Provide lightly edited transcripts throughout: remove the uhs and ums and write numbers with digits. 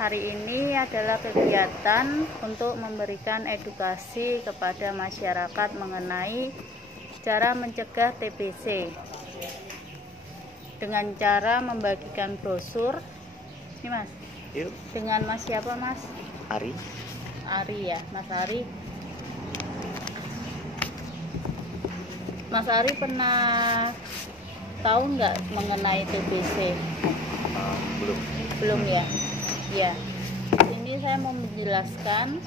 Hari ini adalah kegiatan untuk memberikan edukasi kepada masyarakat mengenai cara mencegah TBC dengan cara membagikan brosur. Ini Mas, Yuk. dengan Mas siapa Mas? Ari. Ari ya, Mas Ari. Mas Ari pernah tahu nggak mengenai TBC? Belum. Belum ya? Ya. Di sini saya mau menjelaskan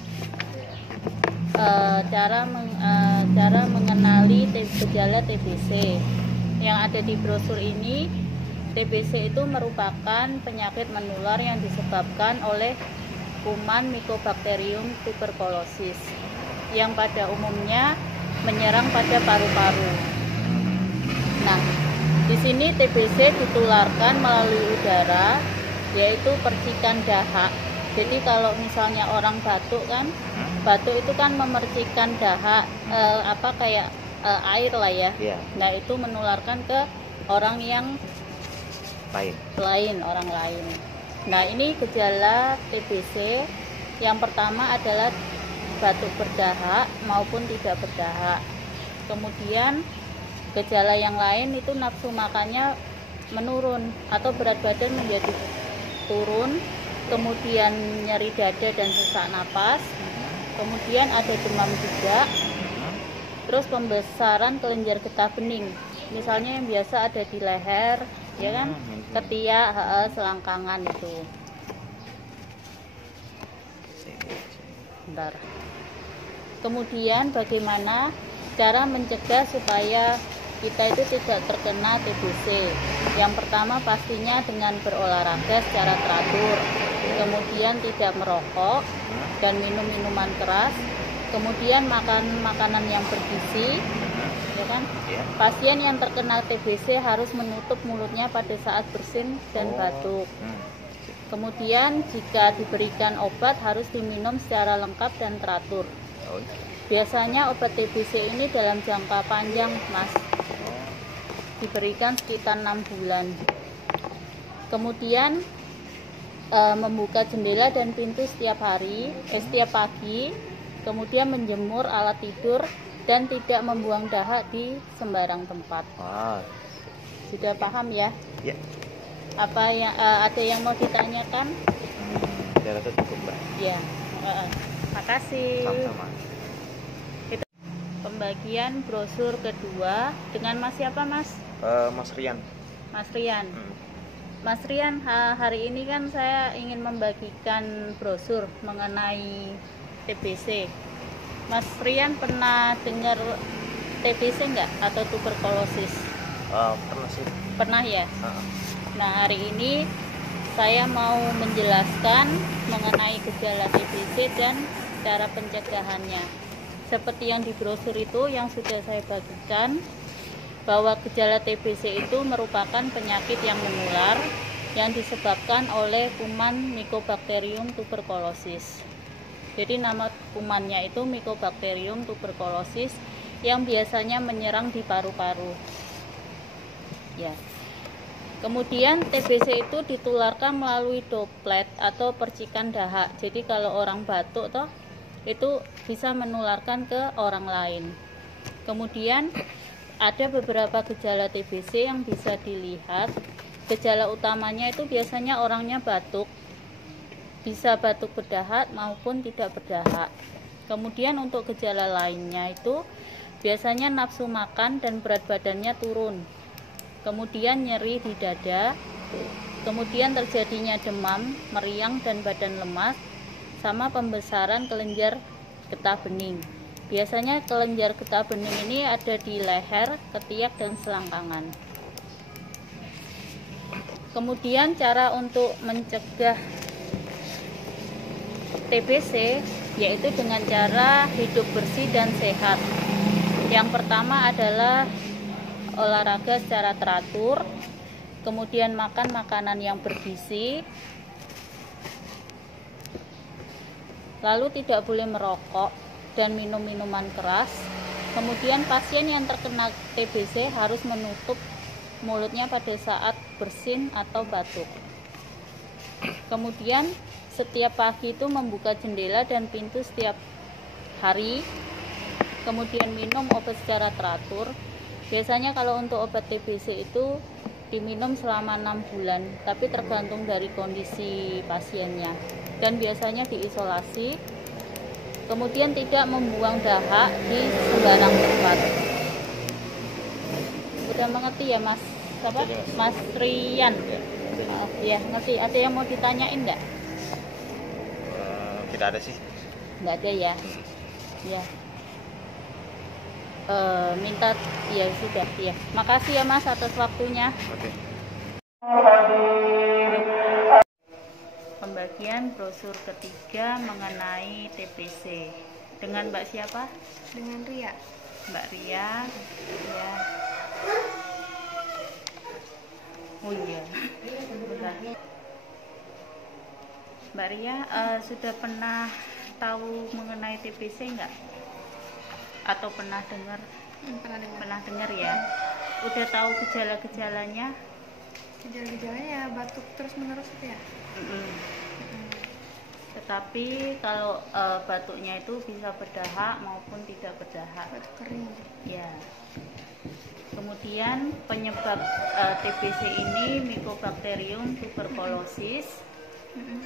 cara mengenali gejala TBC. Yang ada di brosur ini, TBC itu merupakan penyakit menular yang disebabkan oleh kuman Mycobacterium tuberculosis yang pada umumnya menyerang pada paru-paru. Nah, di sini TBC ditularkan melalui udara, yaitu percikan dahak. Jadi kalau misalnya orang batuk kan, batuk itu kan memercikan dahak, kayak air lah ya. Iya. Nah, itu menularkan ke orang yang lain, orang lain. Nah, ini gejala TBC. Yang pertama adalah batuk berdahak maupun tidak berdahak. Kemudian gejala yang lain itu nafsu makannya menurun atau berat badan menjadi turun, kemudian nyeri dada dan sesak napas, kemudian ada demam juga, terus pembesaran kelenjar getah bening, misalnya yang biasa ada di leher, ya kan, ketiak, selangkangan itu. Bentar. Kemudian bagaimana cara mencegah supaya kita itu tidak terkena TBC? Yang pertama pastinya dengan berolahraga secara teratur, kemudian tidak merokok dan minum minuman keras, kemudian makan makanan yang bergizi, ya kan? Pasien yang terkena TBC harus menutup mulutnya pada saat bersin dan batuk. Kemudian jika diberikan obat harus diminum secara lengkap dan teratur. Biasanya obat TBC ini dalam jangka panjang, Mas. Diberikan sekitar 6 bulan. Kemudian membuka jendela dan pintu setiap pagi. Kemudian menjemur alat tidur dan tidak membuang dahak di sembarang tempat. Sudah paham ya? Ya. Apa yang ada yang mau ditanyakan? Saya rasa cukup, Mbak. Ya. Makasih. Sama-sama. Pembagian brosur kedua dengan Mas siapa Mas? Mas Rian. Mas Rian. Mas Rian, hari ini kan saya ingin membagikan brosur mengenai TBC. Mas Rian pernah dengar TBC enggak atau tuberkulosis? Pernah sih. Pernah ya? Nah, hari ini saya mau menjelaskan mengenai gejala TBC dan cara pencegahannya. Seperti yang di brosur itu yang sudah saya bagikan, bahwa gejala TBC itu merupakan penyakit yang menular yang disebabkan oleh kuman Mycobacterium tuberculosis. Jadi nama kumannya itu Mycobacterium tuberculosis yang biasanya menyerang di paru-paru. Ya. Kemudian TBC itu ditularkan melalui droplet atau percikan dahak. Jadi kalau orang batuk itu bisa menularkan ke orang lain. Kemudian ada beberapa gejala TBC yang bisa dilihat. Gejala utamanya itu biasanya orangnya batuk, bisa batuk berdahak maupun tidak berdahak. Kemudian untuk gejala lainnya itu biasanya nafsu makan dan berat badannya turun. Kemudian nyeri di dada, kemudian terjadinya demam, meriang dan badan lemas, sama pembesaran kelenjar getah bening. Biasanya kelenjar getah bening ini ada di leher, ketiak dan selangkangan. Kemudian cara untuk mencegah TBC yaitu dengan cara hidup bersih dan sehat. Yang pertama adalah olahraga secara teratur, kemudian makan makanan yang bergizi, lalu tidak boleh merokok dan minum minuman keras. Kemudian pasien yang terkena TBC harus menutup mulutnya pada saat bersin atau batuk. Kemudian setiap pagi itu membuka jendela dan pintu setiap hari. Kemudian minum obat secara teratur. Biasanya kalau untuk obat TBC itu diminum selama 6 bulan, tapi tergantung dari kondisi pasiennya. Dan biasanya diisolasi. Kemudian tidak membuang dahak di sembarang tempat. Udah mengerti ya Mas? Apa? Jadi, Mas Rian. Ya, jadi, Oh, ya, ngerti. Ada yang mau ditanyain enggak? tidak ada sih. Enggak ada ya. Ya. Minta ya sudah ya. Makasih ya Mas atas waktunya. Oke. Pembagian brosur ketiga mengenai TBC dengan Mbak siapa? Dengan Ria. Mbak Ria. Ya. Oh iya. Bentar. Mbak Ria sudah pernah tahu mengenai TBC enggak? Atau pernah dengar? Pernah dengar. Pernah dengar ya. Udah tahu gejala-gejalanya? Gejala-gejalanya batuk terus menerus itu ya. Tetapi kalau batuknya itu bisa berdahak maupun tidak berdahak. Batuk kering. Ya. Kemudian penyebab TBC ini Mycobacterium tuberculosis.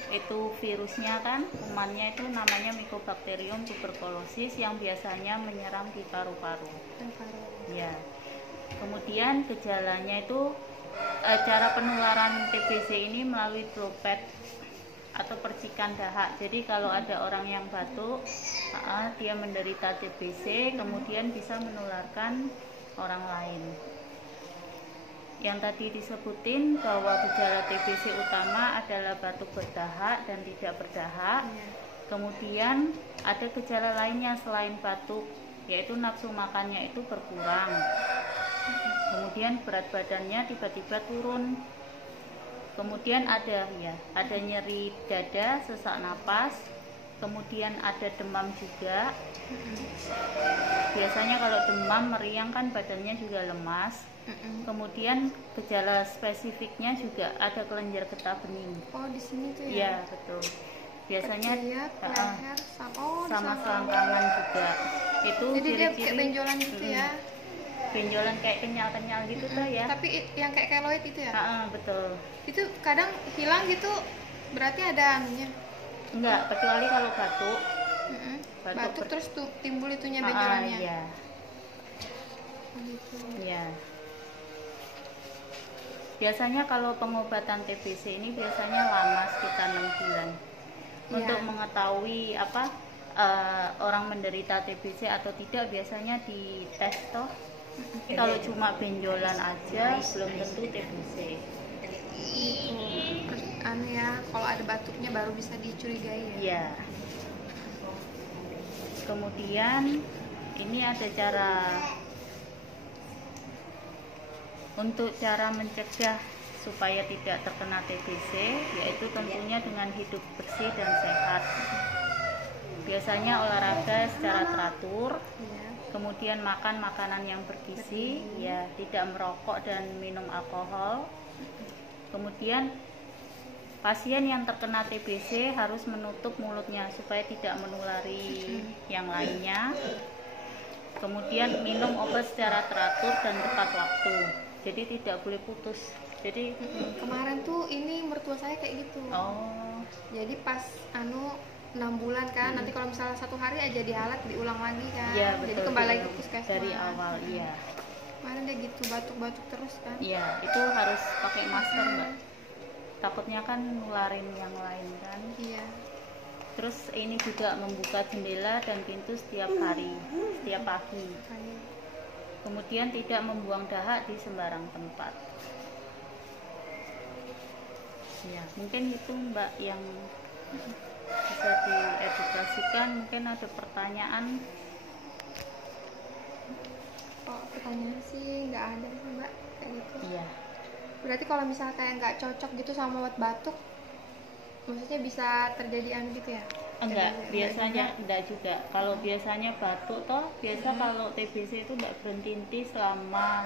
Itu virusnya kan, kumannya itu namanya Mycobacterium tuberculosis yang biasanya menyerang di paru-paru. Ya. Kemudian gejalanya itu cara penularan TBC ini melalui droplet atau percikan dahak. Jadi kalau ada orang yang batuk, dia menderita TBC, kemudian bisa menularkan orang lain. Yang tadi disebutin bahwa gejala TBC utama adalah batuk berdahak dan tidak berdahak. Kemudian ada gejala lainnya selain batuk, yaitu nafsu makannya itu berkurang. Kemudian berat badannya tiba-tiba turun. Kemudian ada nyeri dada, sesak napas. Kemudian ada demam juga. Biasanya kalau demam meriang kan badannya juga lemas. Kemudian gejala spesifiknya juga ada kelenjar getah bening. Oh, di sini tuh ya? Iya, betul. Biasanya leher, sama selangkangan juga. Itu jadi dia kayak ciri-ciri benjolan gitu ya? Benjolan kayak kenyal-kenyal gitu tuh ya. Tapi yang kayak keloid itu ya? Betul. Itu kadang hilang gitu, berarti ada anunya? Enggak, kecuali kalau batuk. Batuk terus tuh timbul itunya benjolannya? Iya. Gitu. Iya. Biasanya kalau pengobatan TBC ini biasanya lama sekitar 6 bulan. Untuk mengetahui orang menderita TBC atau tidak biasanya dites toh. Kalau cuma benjolan aja belum tentu TBC. Terus kalau ada batuknya baru bisa dicurigai ya? Iya. Kemudian ini ada untuk cara mencegah supaya tidak terkena TBC, yaitu tentunya dengan hidup bersih dan sehat. Biasanya olahraga secara teratur, kemudian makan makanan yang bergizi, ya, tidak merokok dan minum alkohol. Kemudian pasien yang terkena TBC harus menutup mulutnya supaya tidak menulari yang lainnya. Kemudian minum obat secara teratur dan tepat waktu. Jadi tidak boleh putus. Jadi kemarin tuh ini mertua saya kayak gitu. Oh. Jadi pas 6 bulan kan, nanti kalau misalnya 1 hari aja dialat diulang lagi kan. Ya, betul, jadi kembali lagi ke puskesmas. Dari awal, iya. Kemarin dia gitu batuk-batuk terus kan. Iya, itu harus pakai masker, Mbak. Takutnya kan nularin yang lain kan. Iya. Terus ini juga membuka jendela dan pintu setiap hari, setiap pagi. Kemudian tidak membuang dahak di sembarang tempat. Ya, mungkin itu Mbak yang bisa diedukasikan. Mungkin ada pertanyaan. Oh, pertanyaan sih nggak ada sih Mbak, kayak gitu. Iya. Berarti kalau misalnya kayak nggak cocok gitu sama obat batuk, maksudnya bisa terjadi gitu ya? Enggak, biasanya enggak juga. Kalau biasanya batuk toh, biasa kalau TBC itu enggak berhenti selama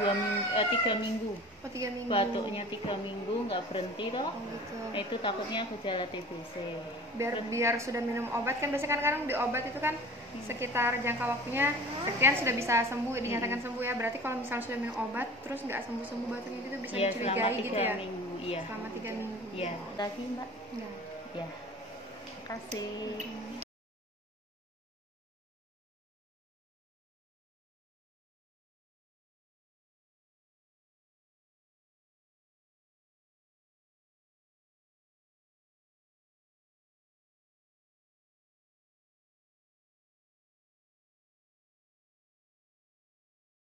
3 minggu. Oh, 3 minggu. Batuknya 3 minggu nggak berhenti toh. Oh, gitu. Nah, itu takutnya gejala TBC. Biar sudah minum obat kan biasanya kan kadang di obat itu kan sekitar jangka waktunya sekian sudah bisa sembuh, dinyatakan sembuh ya. Berarti kalau misalnya sudah minum obat terus nggak sembuh batuknya itu bisa Iya, selama dicurigai 3 gitu ya. minggu. Iya. Selama 3 minggu. Iya. Lagi Mbak. Nah. Ya. Terima kasih.